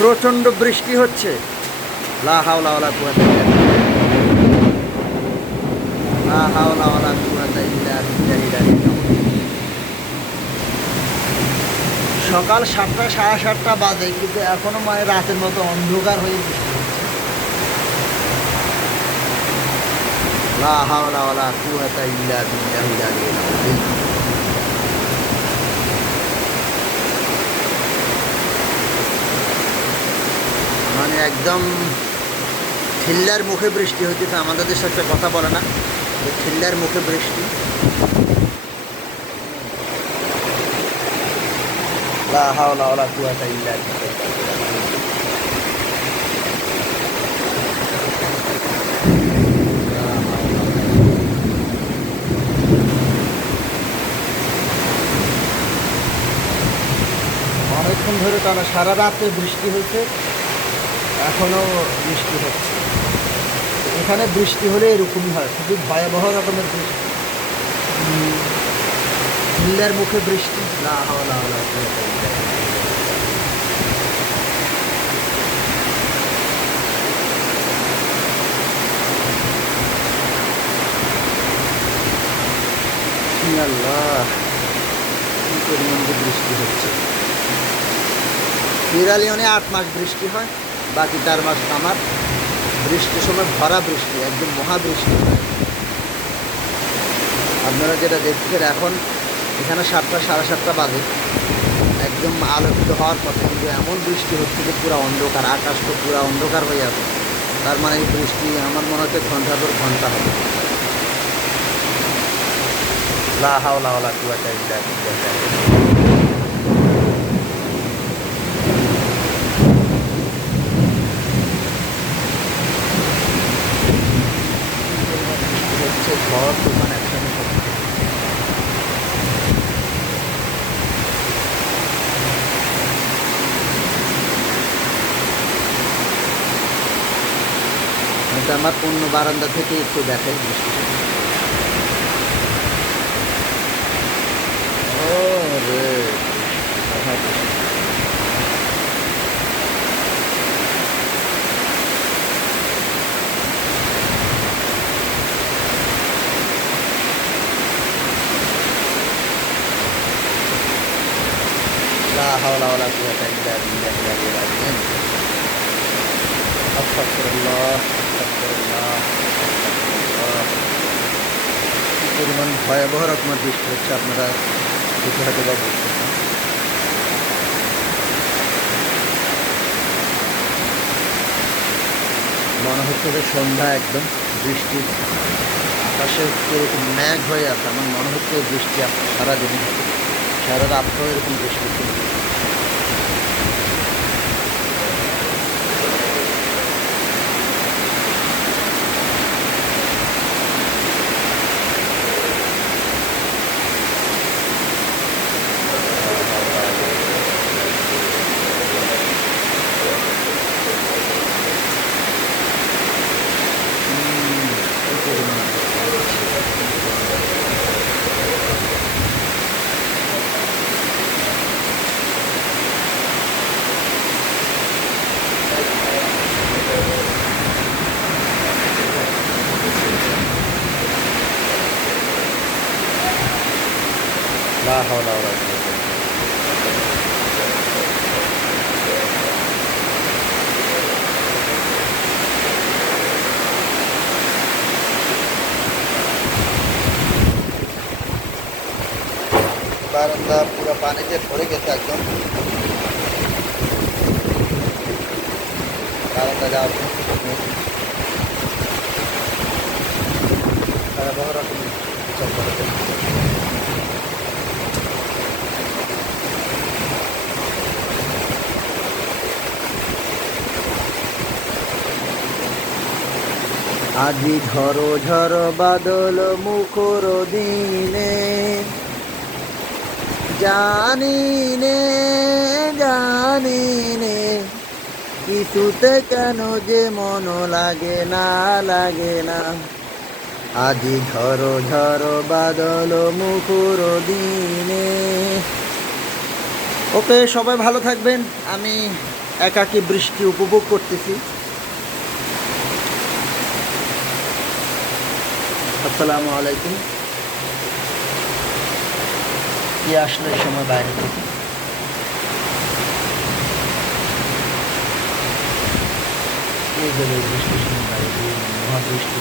প্রচণ্ড বৃষ্টি হচ্ছে। লা হাওলা ওয়ালা কুওয়াতা ইল্লা বিল্লাহ। লা হাওলা ওয়ালা কুওয়াতা ইল্লা বিল্লাহিল আলিয়্যিল আযীম। সকাল 7টা 7:30 বাজে, কিন্তু এখনো মানে রাতের মতো অন্ধকার হয়ে বৃষ্টি হচ্ছে। লা হাওলা ওয়ালা কুওয়াতা ইল্লা বিল্লাহিল আলিয়্যিল আযীম। মানে একদম ঠিল্লার মুখে বৃষ্টি হচ্ছে। আমাদের দেশে একটা কথা বলে না, ঠিল্লার মুখে বৃষ্টি। লা হাওলা ওয়ালা কুওয়াতা ইল্লা বিল্লাহ। অনেকক্ষণ ধরে টানা সারা রাতে বৃষ্টি হয়েছে, এখনও বৃষ্টি হচ্ছে। এখানে বৃষ্টি হলে এরকমই হয়, খুবই ভয়াবহ রকমের বৃষ্টি। ঝিল্লার মুখে বৃষ্টি। লা হাওলা ওয়ালা কুওয়াতা ইল্লা বিল্লাহ। আল্লাহ, কি পরিমাণ যে বৃষ্টি হচ্ছে। সিয়েরা 8 মাস বৃষ্টি হয়, বাকি 4 মাস আমার বৃষ্টির সময় ভরা বৃষ্টি, একদম মহাবৃষ্টি হয়। আপনারা যেটা দেখছেন এখন, এখানে 7টা 7:30 বাজে, একদম আলোকিত হওয়ার কথা, কিন্তু এমন বৃষ্টি হচ্ছে যে পুরো অন্ধকার, আকাশ তো পুরো অন্ধকার হয়ে আছে। তার মানে এই বৃষ্টি আমার মনে হচ্ছে ঘন্টার পর ঘন্টা হবে। লা হাওলা ওয়ালা কুওয়াতা ইল্লা বিল্লাহ। হচ্ছে ঝড় তুফান একসঙ্গে হচ্ছে। এটা আমার অন্য বারান্দা থেকে একটু দেখাই বৃষ্টি। ও রে, লা হাওলা ওয়ালা কুওয়াতা ইল্লা বিল্লাহিল আলিয়্যিল আযীম। আস্তাগফিরুল্লাহ, আস্তাগফিরুল্লাহ, আস্তাগফিরুল্লাহ। কি পরিমাণ ভয়াবহ রকমের বৃষ্টি হচ্ছে, আপনারা দেখে হয়তো বা বুঝতেছেন। মনে হচ্ছে যে সন্ধ্যা, একদম বৃষ্টির আকাশে এরকম মেঘ হয়ে আছে। আমার মনে হচ্ছে বৃষ্টি সারাদিনই হবে, সারা রাত্রেও এরকম বৃষ্টি ছিল। লা হাওলা ওয়ালা কুওয়াতা ইল্লা বিল্লাহ। বারান্দা পুরো পানিতে ভরে গেছে একদম। বারান্দা যাওয়ার কোনো সুযোগ নেই। ভয়াবহ রকমের চক্করে। আজি ঝড়ো ঝড়ো বাদল মুখর দিনে, জানি নে কিছুতে কেন যে মন লাগে না। আজি ঝড়ো ঝড়ো বাদল মুখর দিনে। ওকে, সবাই ভালো থাকবেন। আমি একাকী বৃষ্টি উপভোগ করতেছি। আসসালামু আলাইকুম। কে আসলো এই সময় বাইরে থেকে? এই গেল বৃষ্টির সময় বাইরে, মহাবৃষ্টি।